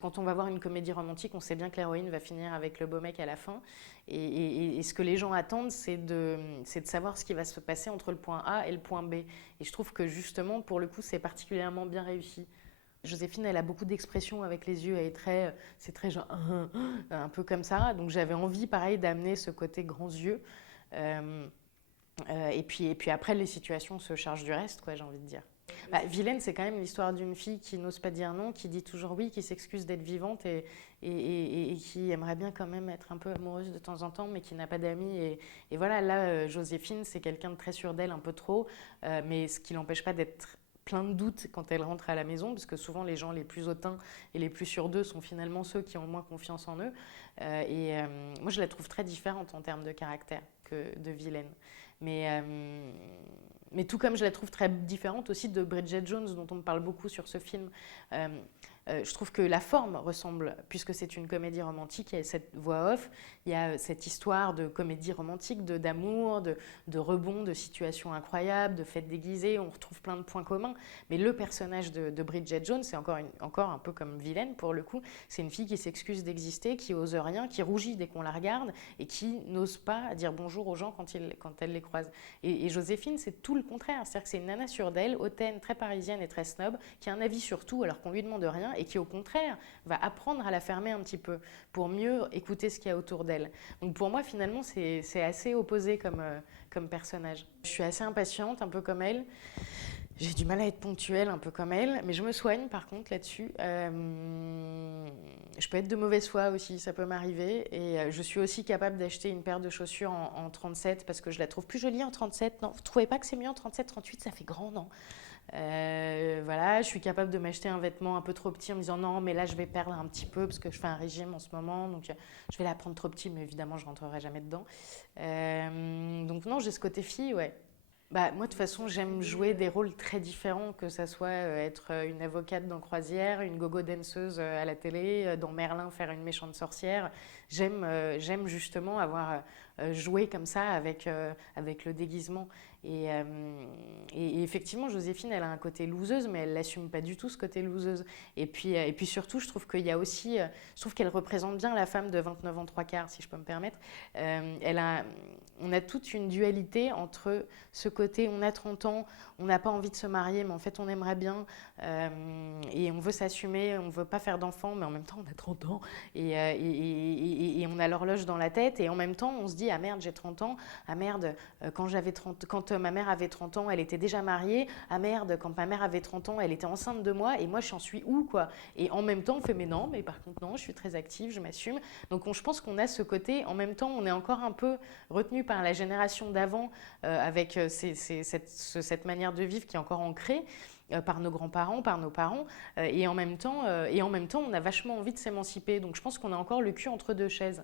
Quand on va voir une comédie romantique, on sait bien que l'héroïne va finir avec le beau mec à la fin. Et ce que les gens attendent, c'est de savoir ce qui va se passer entre le point A et le point B. Et je trouve que justement, pour le coup, c'est particulièrement bien réussi. Joséphine, elle a beaucoup d'expressions avec les yeux, c'est très genre un peu comme ça. Donc j'avais envie, pareil, d'amener ce côté grands yeux. Euh, et puis après, les situations se chargent du reste, quoi, j'ai envie de dire. Bah, Vilaine, c'est quand même l'histoire d'une fille qui n'ose pas dire non, qui dit toujours oui, qui s'excuse d'être vivante et qui aimerait bien quand même être un peu amoureuse de temps en temps, mais qui n'a pas d'amis. Et voilà, là, Joséphine, c'est quelqu'un de très sûr d'elle, un peu trop, mais ce qui l'empêche pas d'être plein de doutes quand elle rentre à la maison, parce que souvent les gens les plus hautains et les plus sûrs d'eux sont finalement ceux qui ont le moins confiance en eux. Moi, je la trouve très différente en termes de caractère que de Vilaine. Mais, euh, mais tout comme je la trouve très différente aussi de Bridget Jones, dont on me parle beaucoup sur ce film. Euh, je trouve que la forme ressemble, puisque c'est une comédie romantique, il y a cette voix off, il y a cette histoire de comédie romantique, d'amour, de rebond, de situations incroyables, de fêtes déguisées, on retrouve plein de points communs. Mais le personnage de Bridget Jones, c'est encore un peu comme Vilaine pour le coup, c'est une fille qui s'excuse d'exister, qui ose rien, qui rougit dès qu'on la regarde et qui n'ose pas dire bonjour aux gens quand elle les croise. Et Joséphine, c'est tout le contraire, c'est-à-dire que c'est une nana sûre d'elle, hautaine, très parisienne et très snob, qui a un avis sur tout alors qu'on lui demande rien et qui au contraire va apprendre à la fermer un petit peu pour mieux écouter ce qu'il y a autour d'elle. Donc pour moi finalement c'est assez opposé comme personnage. Je suis assez impatiente, un peu comme elle. J'ai du mal à être ponctuelle, un peu comme elle, mais je me soigne par contre là-dessus. Je peux être de mauvaise foi aussi, ça peut m'arriver. Et je suis aussi capable d'acheter une paire de chaussures en 37 parce que je la trouve plus jolie en 37. Non, vous ne trouvez pas que c'est mieux en 37, 38, ça fait grand, non? Voilà, je suis capable de m'acheter un vêtement un peu trop petit en me disant non, mais là je vais perdre un petit peu parce que je fais un régime en ce moment, donc je vais la prendre trop petit, mais évidemment je rentrerai jamais dedans. Donc non, j'ai ce côté fille, ouais. Bah, moi, de toute façon, j'aime jouer des rôles très différents, que ça soit être une avocate dans Croisière, une gogo danseuse à la télé, dans Merlin faire une méchante sorcière. J'aime justement avoir joué comme ça avec le déguisement. Et, euh, et effectivement, Joséphine, elle a un côté loseuse, mais elle l'assume pas du tout ce côté loseuse. Et puis surtout, je trouve qu'il y a aussi, je trouve qu'elle représente bien la femme de 29 ans trois quarts, si je peux me permettre. Elle a, on a toute une dualité entre ce côté on a 30 ans, on n'a pas envie de se marier, mais en fait on aimerait bien, et on veut s'assumer, on ne veut pas faire d'enfants, mais en même temps on a 30 ans, et on a l'horloge dans la tête, et en même temps on se dit ah merde j'ai 30 ans, ah merde quand ma mère avait 30 ans elle était déjà mariée, ah merde quand ma mère avait 30 ans elle était enceinte de moi, et moi j'en suis où quoi? Et en même temps on fait mais non, mais par contre non, je suis très active, je m'assume. Donc je pense qu'on a ce côté, en même temps on est encore un peu retenu par la génération d'avant avec cette manière de vivre qui est encore ancrée par nos grands-parents, par nos parents, et en même temps, on a vachement envie de s'émanciper. Donc je pense qu'on a encore le cul entre deux chaises.